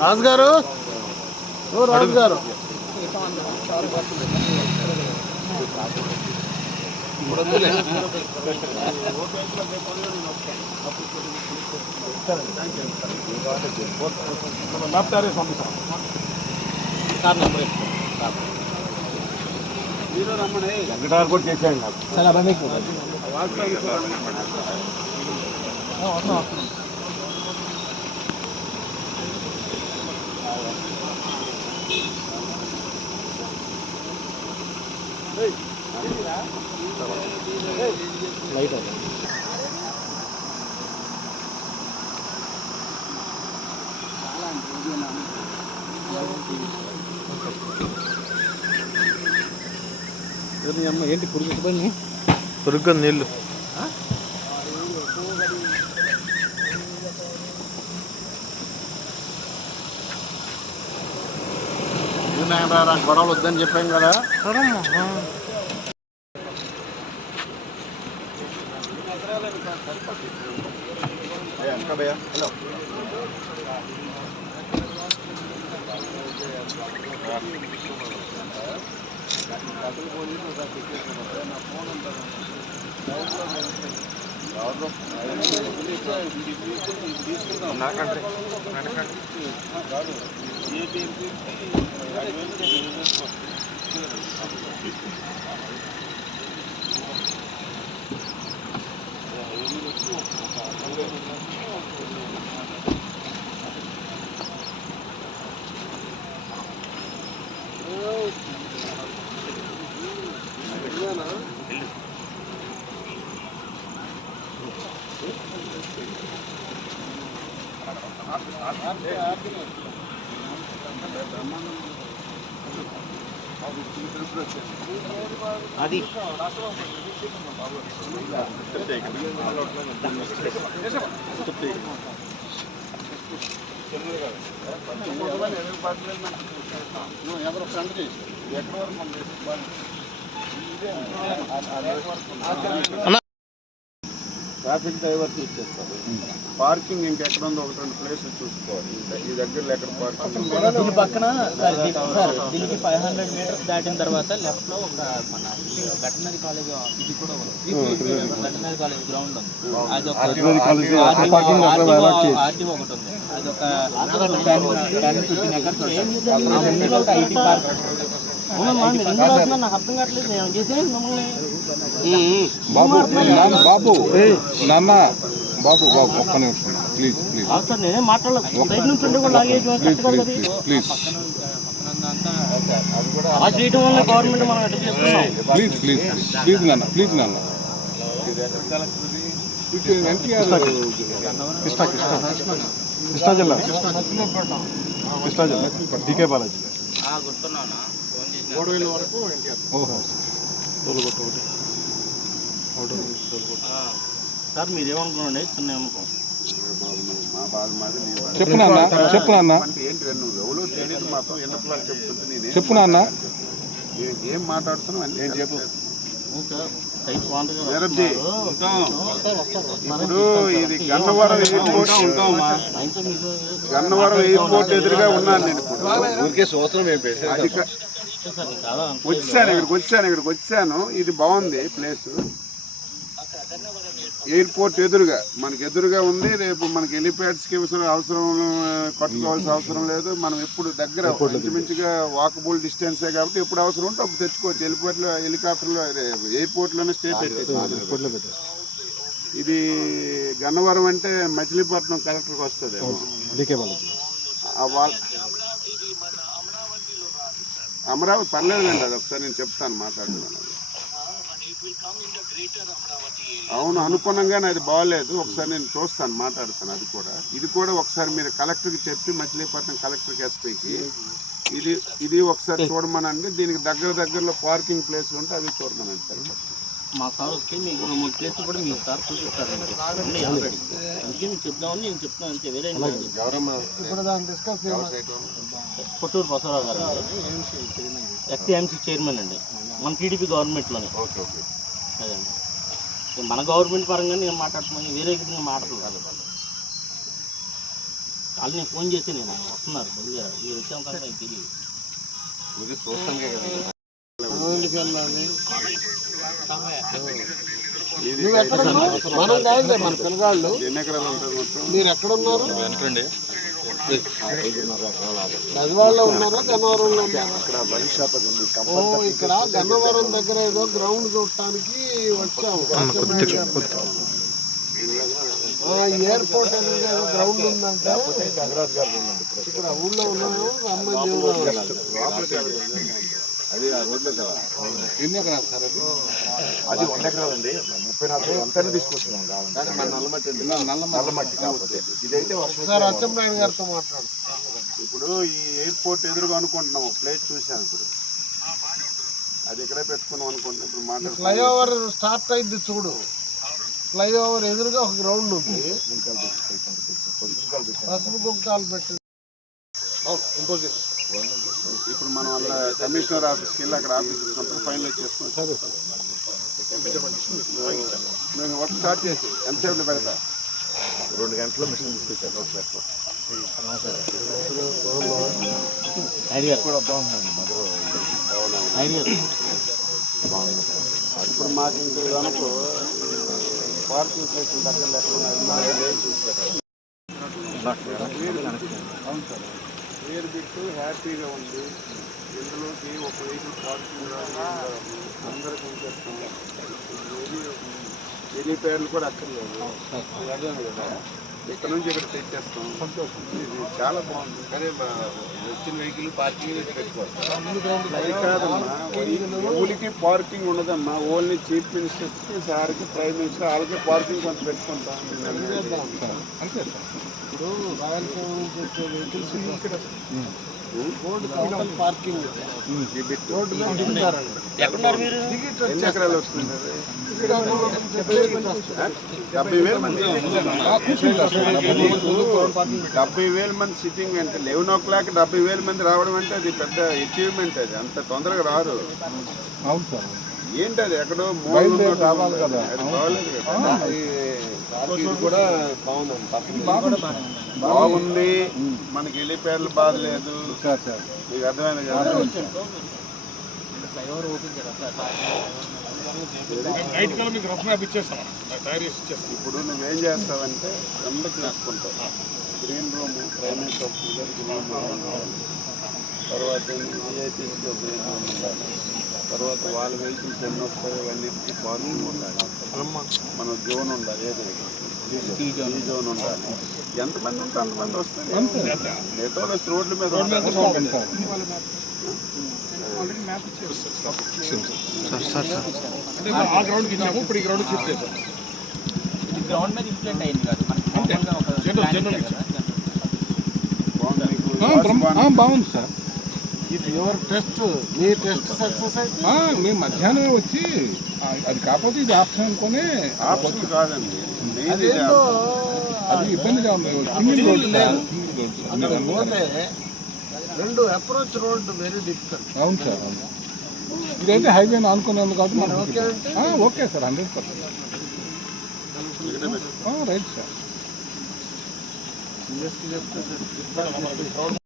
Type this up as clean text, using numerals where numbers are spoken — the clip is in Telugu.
రాజు గారు, ఓ రాజు గారు, వెంకటారు కూడా చేశాడు నాకు. సరే అబ్బాయి మీకు లైట్ అమ్మ ఏంటి పురుగు నీళ్ళు గొడవలు వద్దని చెప్పాం కదా. హలో అది ఎవరు ఫ్రెండ్ చేసి ఎక్కడ ట్రాఫిక్ డైవర్స్ ఇచ్చేస్తారు. పార్కింగ్ ఇంకెక్కడ ఉందో ఒకటి రెండు ప్లేసెస్ చూసుకోవాలి. ఈ దగ్గరలో ఎక్కడ పార్కింగ్ దీని పక్కన దీనికి 500 మీటర్స్ దాటిన తర్వాత లెఫ్ట్ లో ఒక మన వెటర్నరీ కాలేజ్ ఇది కూడా ఉంది. వెటర్నరీ కాలేజ్ గ్రౌండ్ ఉంది. అది ఒక ఆర్టీఓ ఒకటి ఉంది. అది ఒక 10-15 ఎకర్స్ ఒక ఐటీ పార్క్. నాకు అర్థం కావట్లేదు. బాబు నాన్న బాబు బాబు ఒక్క నిమిషం ప్లీజ్ ప్లీజ్ సార్, నేనే మాట్లాడలేదు. బయట నుంచి ఉంటే కూడా ప్లీజ్ ఆ చేయడం వల్ల గవర్నమెంట్ మనం ఎట్లా చేస్తున్నాం. ప్లీజ్ ప్లీజ్ ప్లీజ్ నాన్న ప్లీజ్ నాన్న. ఎన్టీఆర్ కృష్ణా జిల్లా కృష్ణా జిల్లా డికే బాలాజీ గుర్తున్నాను. 3000 వరకు ఓహో సార్ మీరేమనుకోండి, చిన్న ఏమనుకో చెప్పు నాన్న చెప్పు నాన్న చెప్పు నాన్న ఏం మాట్లాడుతున్నావు అని నేను చెప్పు. ఇప్పుడు ఇది గన్నవరం ఎయిర్పోర్ట్ గన్నవరం ఎయిర్పోర్ట్ ఎదురుగా ఉన్నాను నేను. ఇక్కడికి వచ్చాను. ఇది బాగుంది ప్లేస్. ఎయిర్పోర్ట్ ఎదురుగా మనకి ఎదురుగా ఉంది. రేపు మనకి హెలిప్యాడ్స్కి అవసరం కట్టుకోవాల్సిన అవసరం లేదు. మనం ఎప్పుడు దగ్గర ఇంచుమించుగా వాకబుల్ డిస్టెన్సే కాబట్టి ఎప్పుడు అవసరం ఉంటే అప్పుడు తెచ్చుకోవచ్చు. హెలికాప్టర్లో ఎయిర్పోర్ట్లోనే స్టే పెట్టేసి. ఇది గన్నవరం అంటే మచిలీపట్నం కలెక్టర్కి వస్తుంది. అమరావతి పర్లేదండి, అది ఒకసారి నేను చెప్తాను, మాట్లాడుతున్నాను. అవును, అనుకున్నాగానే అది బాగలేదు. ఒకసారి నేను చూస్తాను, మాట్లాడుతాను. అది కూడా ఇది కూడా ఒకసారి మీరు కలెక్టర్కి చెప్పి మచిలీపట్నం కలెక్టర్కి ఎస్పీకి ఇది ఒకసారి చూడమనండి. దీనికి దగ్గరలో పార్కింగ్ ప్లేస్లు ఉంటే అవి చూడమనండి. మా సార్ వస్తే మీకు 2-3 ప్లేసులు కూడా మీకు సార్ చూపిస్తారు ఆల్రెడీ అందుకే మీకు చెప్దామని నేను చెప్తున్నాను అంతే. వేరే కొట్టూరు బసవరావు గారు ఎక్స్ఎంసీ చైర్మన్ అండి, మన టీడీపీ గవర్నమెంట్లోనే. అదండి మన గవర్నమెంట్ పరంగా నేను మాట్లాడుతున్నాను, వేరే విధంగా మాట్లాడలేదు వాళ్ళు. వాళ్ళు నేను ఫోన్ చేసి నేను వస్తున్నారు మీరు వచ్చాం కానీ నాకు తెలియదు. మనం కాదులే మన పిల్లగాళ్ళు. ఎన్ని ఎకరాలు ఉంటుంది మొత్తం? మీరు ఎక్కడ ఉన్నారు? గజవాడలో ఉన్నారా గన్నవరంలో ఉన్నారా? ఓ ఇక్కడ గన్నవరం దగ్గర ఏదో గ్రౌండ్ చూడటానికి వచ్చాము. ఎయిర్పోర్ట్ అనేది ఏదో గ్రౌండ్ ఉందంటే ఇక్కడ ఊళ్ళో ఉన్నాము. ఎన్ని ఎకరాలు సార్ అది? అది 100 ఎకరాలు అండి. 34 అంతా తీసుకొస్తున్నాం కానీ మన నల్లమట్టి కాకపోతే ఇదైతే సార్ అచ్చెన్నాయుడు గారితో మాట్లాడు. ఇప్పుడు ఈ ఎయిర్పోర్ట్ ఎదురుగా అనుకుంటున్నాం, ప్లేస్ చూసాను. ఇప్పుడు అది ఇక్కడే పెట్టుకున్నాం అనుకుంటున్నాం. ఇప్పుడు మాట్లాడు ఫ్లైఓవర్ స్టార్ట్ అయింది చూడు. ఫ్లైఓవర్ ఎదురుగా ఒక గ్రౌండ్ ఉంది, పసుపు కుంకాలు పెట్టి. ఇప్పుడు మనం వల్ల కమిషనర్ ఆఫీస్కి వెళ్ళి అక్కడ ఆఫీస్ ఫైనల్ చేసుకున్నాం. మేము వర్క్ స్టార్ట్ చేసి ఎంతసేపులో పెడతా? 2 గంటల్లో మిషన్ తీసుకొచ్చారు. కూడా బాగుందండి మధుర. ఇప్పుడు మాకు ఇంకో కనుక పార్కింగ్ ప్లేస్ దగ్గర ఎక్కడ చూసుకోవాలి. అవును సార్, క్లియర్ బిట్టు హ్యాపీగా ఉంది. ఇందులోకి ఒక వెహికల్ పార్కింగ్ అందరికి ఉంచేస్తాం. ఎన్ని పేర్లు కూడా అక్కర్లేదు. అదే కదా, ఇక్కడ నుంచి ఇక్కడ తెచ్చేస్తాం. ఇది చాలా బాగుంది. కానీ వచ్చిన వెహికల్ పార్కింగ్ పెట్టుకోవాలి. అది కాదమ్మా, ఊరికి పార్కింగ్ ఉండదమ్మా. ఓన్లీ చీఫ్ మినిస్టర్స్కి, సార్కి, ప్రైమ్ మినిస్టర్ వాళ్ళకి పార్కింగ్ కొంత పెట్టుకుంటాం. అంతే సార్. ఇప్పుడు రాయలసీమ నుంచి వచ్చే vehicles road counter parking road మీద దిగుతారండి. ఎన్ని ఎకరాలు వస్తుంది? 70,000 మంది. 70,000 మంది సిట్టింగ్ అంటే 11 o'clock 70,000 మంది రావడం అంటే అది పెద్ద అచీవ్మెంట్. అది అంత తొందరగా రారు. అవును సార్. ఏంటి అది ఎక్కడో రావాలి కదా, అది బాగలేదు కదా. ఇది కూడా బాగుంది. మనకి వెళ్ళిపోయారు, బాధ లేదు. మీకు అర్థమైంది కదా. ఇప్పుడు నువ్వేం చేస్తావంటే అందరికి తీసుకుంటావు. గ్రీన్ రూమ్, ప్రైమరీ తర్వాత విఐపీస్కి ఒక గ్రీన్ రూమ్ ఉండాలి. తర్వాత వాళ్ళ వెహికల్స్ ఎన్ని వస్తాయో అవన్నిటికీ పార్కింగ్ ఉండాలి. మన జోన్ ఉండాలి, ఏది ఈ జోన్ ఉండాలి. ఎంతమంది ఉంటే అంతమంది వస్తారు. మిగతా రోడ్ల మీద గ్రౌండ్ మీద ఇంప్లిమెంట్ అయింది కాదు. బాగుంది sir. Your test, me test success అయితే మేము మధ్యాహ్నం వచ్చి అది కాకపోతే ఇది ఆప్షన్ అనుకుని. ఆప్షన్ కాదండి, అది ఇబ్బందిగా ఉంది. సింగిల్ రోడ్ పోతే 2 అప్రోచ్ రోడ్ వెరీ డిఫికల్ట్. అవును సార్. అవును, ఇదైతే హైవే అనుకునేందుకు కాబట్టి మనం ఓకే సార్. 100% right sir. చెప్తే